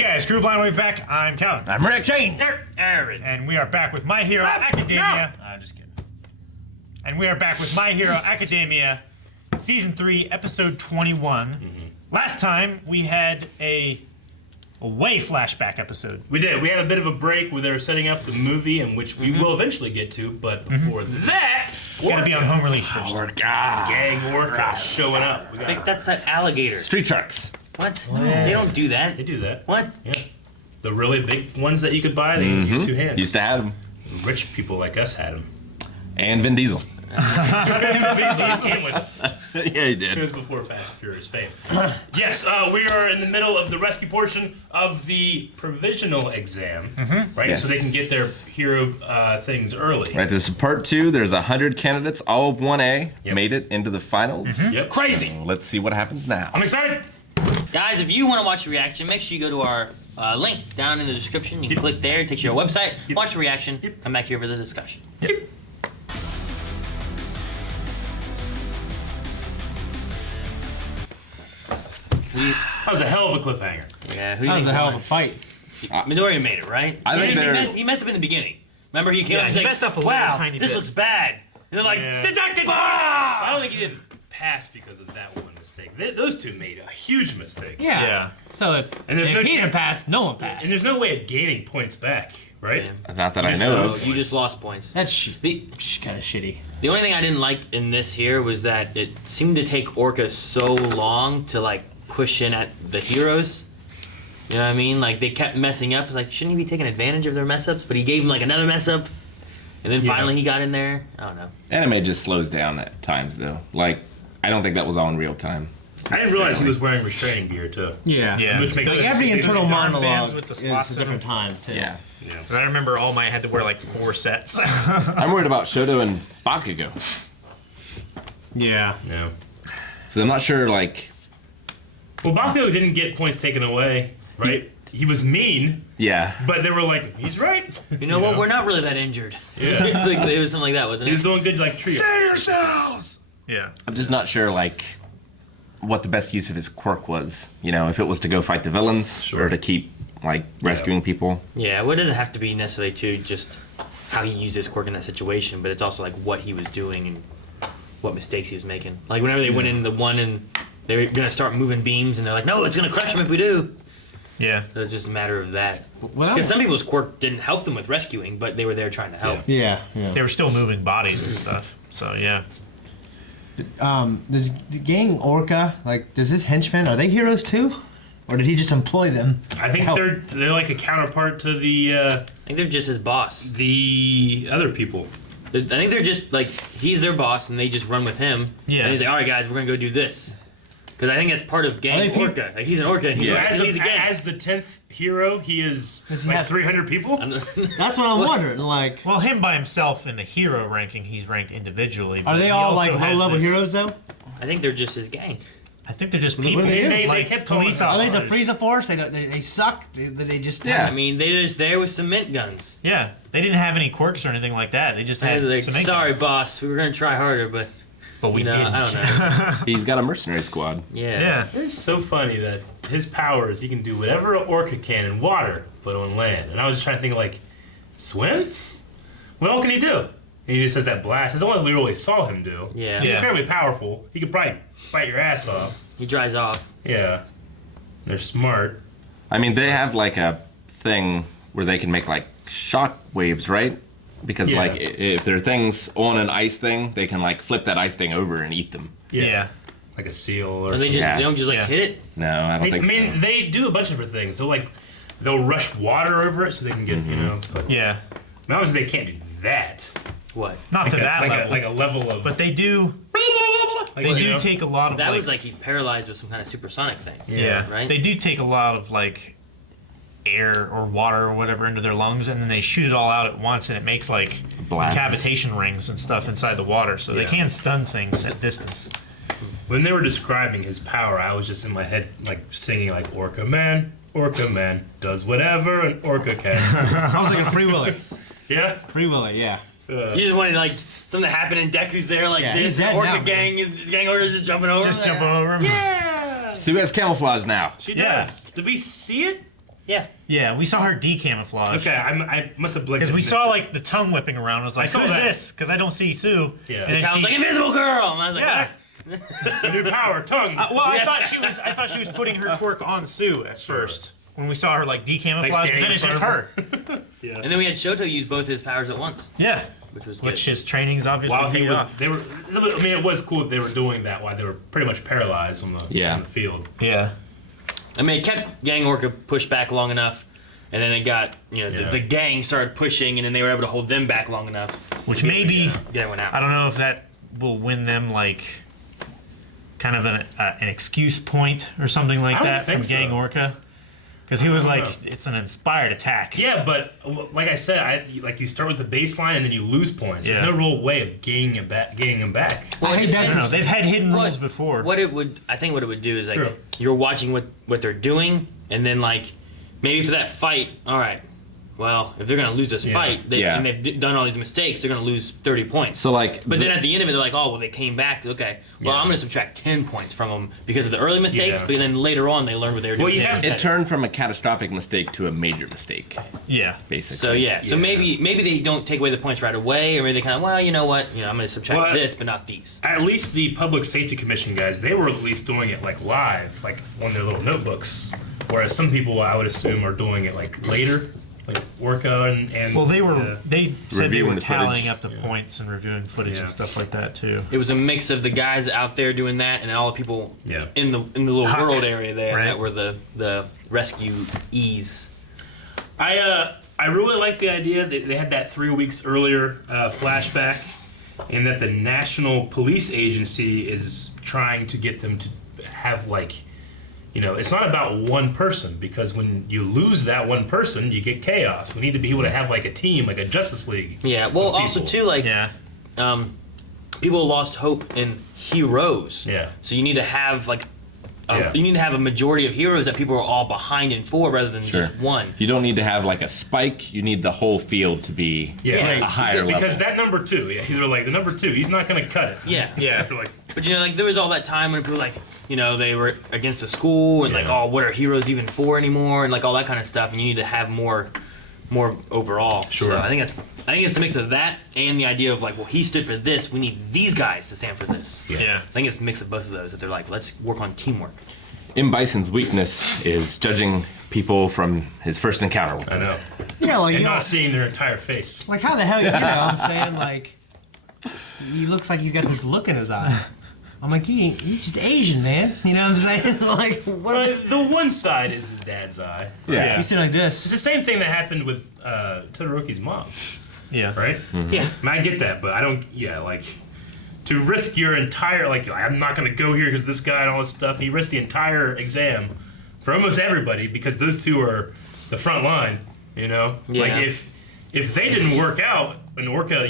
Hey guys, Screw Blind Wave back. I'm Calvin. I'm Rick. Jane. Aaron. And we are back with My Hero Academia. No. I'm just kidding. And we are back with My Hero Academia, Season 3, Episode 21. Last time, we had a way flashback episode. We did. We had a bit of a break where they were setting up the movie, in which we will eventually get to, but before that, It's got to be on home release first. Orca. gang Orca showing up. We got Like, that's that alligator. Street sharks. What? No, they don't do that. They do that. What? Yeah. The really big ones that you could buy, they use two hands. Used to have them. Rich people like us had them. And Vin Diesel. Yeah, Yeah, he it did. was before Fast and Furious fame. Yes, we are in the middle of the rescue portion of the provisional exam, right? Yes. So they can get their hero things early. Right, this is part 2. There's 100 candidates. All of 1A Yep. made it into the finals. Yep. Crazy. Let's see what happens now. I'm excited. Guys, if you want to watch the reaction, make sure you go to our link down in the description. You can click there, it takes you to our website, watch the reaction, come back here for the discussion. Yep. That was a hell of a cliffhanger. Yeah, who do you That was think a hell won? of a fight. Midoriya made it, right? I think he messed up in the beginning. Remember, he came Yeah, up and he said, messed up a little wow, tiny this bit. looks bad. And they're like, Yeah. Detective I Bob! don't think he didn't pass because of that one mistake. Those two made a huge mistake. Yeah. Yeah. So if, And there's if no he ch- didn't pass, no one passed. And there's no way of gaining points back, right? Yeah. Not that I Just know those- of. You just lost points. That's The, kind of shitty. the only thing I didn't like in this here was that it seemed to take Orca so long to like push in at the heroes. You know what I mean? Like they kept messing up. It's like, shouldn't he be taking advantage of their mess ups? But he gave him like another mess up. And then Yeah. finally he got in there. I don't know. Anime just slows down at times, though. Like, I don't think that was all in real time. I didn't realize he was wearing restraining gear too. Yeah. Yeah. Which makes Like sense. every They internal don't- armbands monologue with the is slots a in different them. time, too. Yeah. Yeah. Because I remember All Might had to wear like 4 sets. I'm worried about Shoto and Bakugo. Yeah. Yeah. Because I'm not sure, like... Well, Bakugo didn't get points taken away, right? He was mean, Yeah. but they were like, he's right. You know what? We're not really that injured. Yeah. Like, it was something like that, wasn't He was it? doing good, like, trio. yourselves! Yeah. I'm just not sure, like, what the best use of his quirk was. You know, if it was to go fight the villains, Sure. or to keep, like, rescuing people. Yeah, well, it doesn't have to be necessarily to just how he used his quirk in that situation, but it's also like what he was doing and what mistakes he was making. Like whenever they went in the one and they were gonna start moving beams, and they're like, "No, it's gonna crush him if we do." Yeah. So it's just a matter of that. What Because some people's quirk didn't help them with rescuing, but they were there trying to help. Yeah. They were still moving bodies and stuff. So, yeah. Does the gang Orca, like, does his henchmen, are they heroes too? Or did he just employ them? I think Help. they're like a counterpart to I think they're just his boss. the other people. I think they're just like he's their boss, and they just run with him. Yeah. And he's like, "All right, guys, we're gonna go do this." Because I think that's part of Are gang they peop- Orca. Like he's an Orca. And he's, So like, as, he's a gang. as the 10th hero, he is Does he like have- 300 people? That's what I'm wondering. Like, Well, him by himself in the hero ranking, he's ranked individually. are but they he all also like has low-level this- heroes though? I think they're just his gang. I think they're just What do people. they do? They like kept police calling Are they them- the Frieza Force? They suck. They just Yeah. I mean, they're just there with cement guns. Yeah, they didn't have any quirks or anything like that. They just had They're like, some sorry, incons. boss, we were gonna try harder, but but we you know, didn't. I don't know. He's got a mercenary squad. Yeah. Yeah. It's so funny that his power is he can do whatever an orca can in water, but on land. And I was just trying to think, like, swim? What all can he do? And he just has that blast. It's the one we always saw him do. Yeah. He's Yeah. incredibly powerful. He could probably bite your ass off. He dries off. Yeah. They're smart. I mean, they have, like, a thing where they can make, like, shock waves, right? Because, Yeah. like, if there are things on an ice thing, they can, like, flip that ice thing over and eat them. Yeah. Like a seal or And they, something. just, Yeah. they don't just like Yeah. hit it. No, I don't I think mean, so. they do a bunch of different things. They'll rush water over it so they can get, you know. But Yeah. obviously they can't do that. What? Not Like to that level. like a level of. but they do. like, They you do know? take a lot of. That was like he paralyzed with some kind of supersonic thing. Yeah. Right? They do take a lot of like air or water or whatever into their lungs, and then they shoot it all out at once, and it makes like Blast. cavitation rings and stuff inside the water, so they Yeah. can stun things at distance. When they were describing his power, I was just in my head like singing like Orca Man does whatever an orca can. I was like a Free Willy. Yeah. Free Willy, yeah. You just wanted like something to happen and Deku's there like Yeah, this. he's dead Orca now, gang orders just jumping over. Just him. jumping over him. Yeah. Sue has camouflage now. She Yeah. does. Did we see it? Yeah. Yeah, we saw her decamouflage. Okay, I must have blinked. Because we and saw missed like the tongue whipping around. I was like, saw who's that. this? Because I don't see Sue. Yeah. And then I was she, like, invisible girl! And I was like, yeah. it. A new power, tongue. Well, I thought she was putting her quirk on Sue at first. When we saw her like decamouflage, but standing then it's in just front her. Yeah. And then we had Shoto use both his powers at once, Yeah. which was good. Which his training's obviously While he paid was, off. they were. I mean, it was cool that they were doing that while they were pretty much paralyzed on the field. Yeah. I mean, it kept getting Orca pushed back long enough, and then it got, the gang started pushing, and then they were able to hold them back long enough. Which maybe, Get everyone out. I don't know if that will win them like kind of an excuse point or something like I don't that from think so. Gang Orca. Because he was like, know. it's an inspired attack. Yeah, but like I said, you start with the baseline and then you lose points. Yeah. There's no real way of gaining them back. Well, I hate I that. don't know. They've had hidden What- rules before. I think what it would do is like True. you're watching what they're doing, and then like maybe for that fight, all right. Well, if they're gonna lose this fight, and they've done all these mistakes, they're gonna lose 30 points. So like, But then at the end of it, they're like, oh, well, they came back. Okay, well, I'm going to subtract 10 points from them because of the early mistakes, Yeah. but then later on, they learned what they were doing. Well, you have- it turned from a catastrophic mistake to a major mistake, Yeah. basically. So, so maybe they don't take away the points right away, or maybe they kind of, well, you know what? I'm going to subtract Well, this, but not these. At least the Public Safety Commission guys, they were at least doing it like live, like on their little notebooks. Whereas some people, I would assume, are doing it like later, like Orca and Well, they said they Reviewing were the tallying footage. up the points and reviewing footage Yeah. and stuff like that too. It was a mix of the guys out there doing that and all the people Yeah. in the little Huck, world area there right. that were the rescuees. I really like the idea that they had that 3 weeks earlier flashback, and that the National Police Agency is trying to get them to have like, it's not about one person, because when you lose that one person, you get chaos. We need to be able to have like a team, like a Justice League. Yeah, well, of also people. too, like Yeah. people lost hope in heroes. Yeah. So you need to have like Yeah. you need to have a majority of heroes that people are all behind and for, rather than Sure. just one. You don't need to have like a spike. You need the whole field to be Yeah, a higher level. because that number two, they were like the number two, he's not gonna cut it. Yeah. Yeah. They're like, But like there was all that time when people like they were against the school and like, Yeah. oh, what are heroes even for anymore, and like all that kind of stuff, and you need to have more overall. Sure. So I think it's a mix of that and the idea of like, well, he stood for this, we need these guys to stand for this. Yeah. I think it's a mix of both of those, that they're like, let's work on teamwork. M. Bison's weakness is judging people from his first encounter with I them. know, Yeah, like, and not seeing their entire face. like how the hell, I'm saying, like, he looks like he's got this look in his eye. I'm like, he's just Asian, man. You know what I'm saying? Like, what? But the one side is his dad's eye. Yeah. He's sitting like It's this. the same thing that happened with Todoroki's mom, Yeah. right? Yeah. I mean, I get that, but I don't. Yeah, like to risk your entire I'm not gonna go here because this guy and all this stuff. He risked the entire exam for almost everybody because those two are the front line. Yeah. Like if they didn't work out and Orca,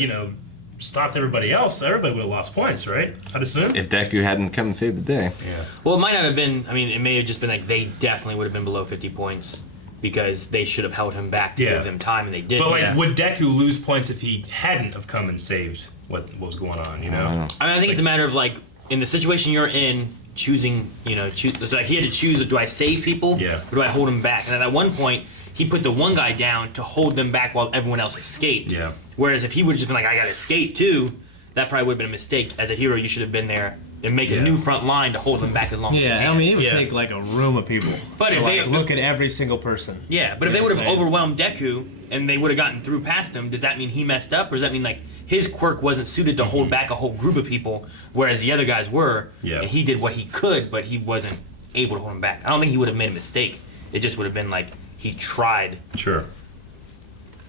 stopped everybody else, everybody would have lost points, right? I'd assume. If Deku hadn't come and saved the day. Yeah. Well, it might not have been. I mean, it may have just been like they definitely would have been below 50 points because they should have held him back to Yeah. give him time, and they didn't. But like, Yeah. would Deku lose points if he hadn't have come and saved what was going on? I mean, I think it's a matter of like in the situation you're in, choosing. So like he had to choose: do I save people? Yeah. Or do I hold them back? And at one point, he put the one guy down to hold them back while everyone else escaped. Yeah. Whereas if he would have just been like, I gotta escape too, that probably would have been a mistake. As a hero, you should have been there and make Yeah. a new front line to hold them back as long as you Yeah, can. I mean, it would Yeah. take like a room of people. But to, if they- like, look at every single person. Yeah, but if You they know would what have I'm saying? overwhelmed Deku and they would have gotten through past him, does that mean he messed up, or does that mean like his quirk wasn't suited to hold back a whole group of people, whereas the other guys were, Yeah. and he did what he could, but he wasn't able to hold him back? I don't think he would have made a mistake. It just would have been like he tried. Sure.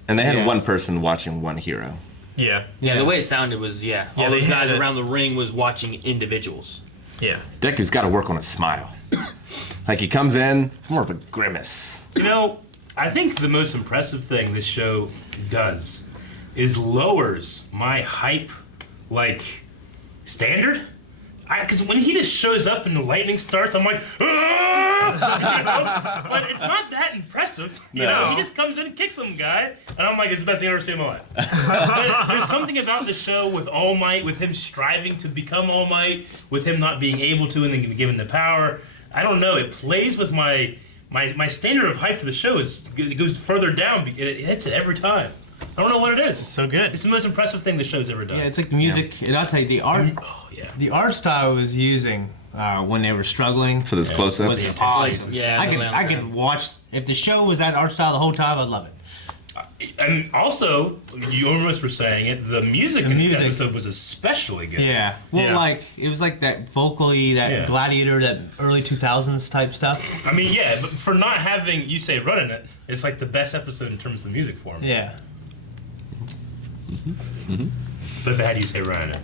And they had Yeah. one person watching one hero. Yeah. Yeah, the way it sounded was all they those guys had it. around the ring was watching individuals. Yeah. Deku's got to work on his smile. Like he comes in, it's more of a grimace. I think the most impressive thing this show does is lowers my hype, standard. Because when he just shows up and the lightning starts, I'm like, "Ah!" But it's not that impressive. He just comes in and kicks some guy, and I'm like, it's the best thing I've ever seen in my life. But there's something about the show with All Might, with him striving to become All Might, with him not being able to and then given the power. I don't know. It plays with my my standard of hype for the show it goes further down. It hits it every time. I don't know what it is. So good. It's the most impressive thing the show's ever done. Yeah, it's like the music, and I'll tell you, the art, Oh yeah. the art style was using when they were struggling For those was close-ups. awesome. Yeah, I could watch, if the show was that art style the whole time, I'd love it. And also, you almost were saying it. The music in music. this episode was especially good. Yeah. Well, Yeah. like, it was like that vocally, that Yeah. Gladiator, that early 2000s type stuff. I mean, yeah, but for not having you say running it, it's like the best episode in terms of the music for me. Yeah. But if it had you say running it,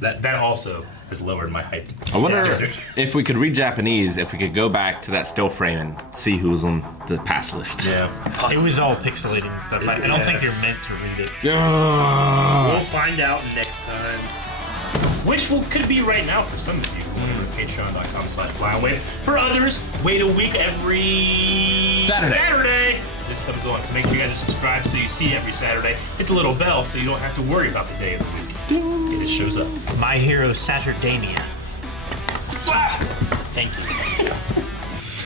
then that also has lowered my hype. I wonder standard. if we could read Japanese, if we could go back to that still frame and see who's on the pass list. Yeah. It was all pixelated and stuff. I don't Yeah. think you're meant to read it. We'll find out next time. Which could be right now for some of you. Go to patreon.com/blindwave. For others, wait a week every Saturday. This comes on. So make sure you guys are subscribed so you see every Saturday. Hit the little bell so you don't have to worry about the day of the week. It just shows up. My Hero Saturdania. Thank you.